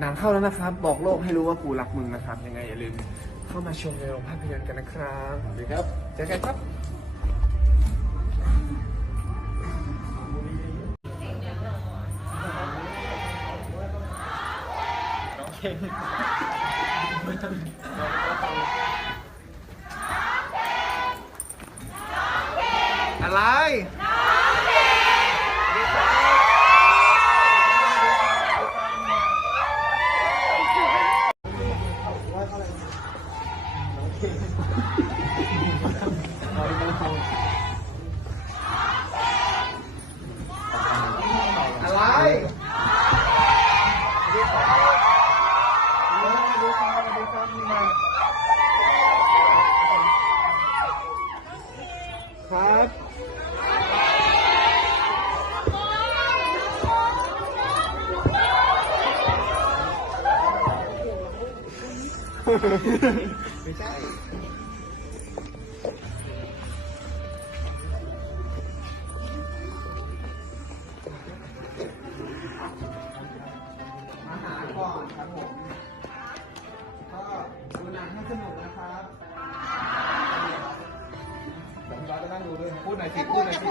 หนังเข้าแล้วนะครับ บอกโลกให้รู้ว่ากูรักมึงนะครับ ยังไงอย่าลืมเข้ามาชมในโรงภาพยนตร์กันนะครับสวัสดีครับเจอกันครับอะไร อะไรดีครับดีครับดีครับนี่มา ไม่ใช่มาหาก่อนครับผมก็ดูหนังให้สนุกนะครับเดี๋ยวพี่ร้อยจะนั่งดูด้วยพูดหน่อยสิพูดหน่อยสิ